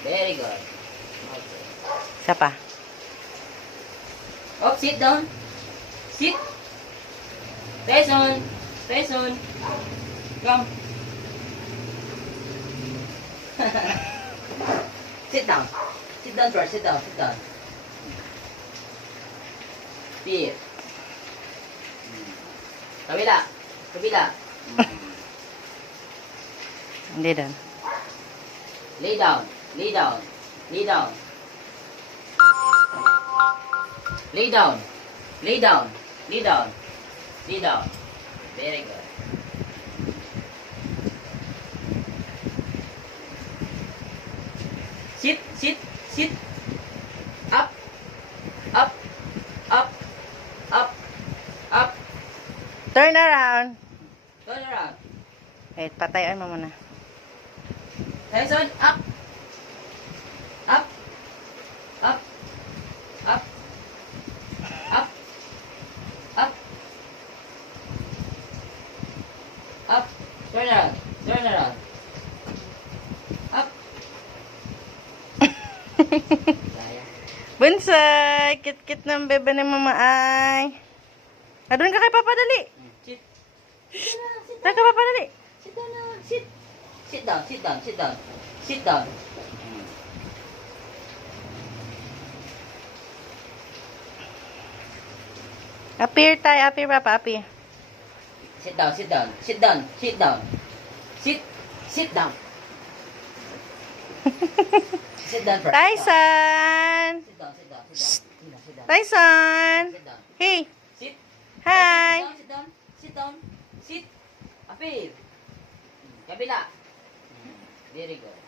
Very good. Okay. Isa pa. Up, sit down. Sit. Tyson. Tyson. Come. Sit down. Sit down first. Sit down. Sit down. Fear. Kabila. Kabila. Hindi doon. Lay down. Lay down. Lay down. Lay down. Lay down. Lay down. Lay down. Very good. Sit. Sit. Sit. Up. Up. Up. Up. Up. Turn around. Turn around. Wait, patayin mo muna. Tyson, up. Up. Up. Up. Up. Up. Up. Turn around. Turn around. Up. Sayang. Bunsay! Kit-kit ng bebe ni Mama Ay. Doon ka kay Papa, dali. Sit. Doon ka, Papa, dali. Sit down na. Sit. Sit down. Sit down. Sit down. Sit down. Appear tayo. Appear, Papa. Appear. Sit down. Sit down. Sit down. Sit down. Sit. Sit down. Sit down first. Tyson! Sit down. Sit down. Sit down. Sit down. Tyson! Sit down. Hey! Sit. Hi! Sit down. Sit down. Sit. Appear. Kabila. Very good.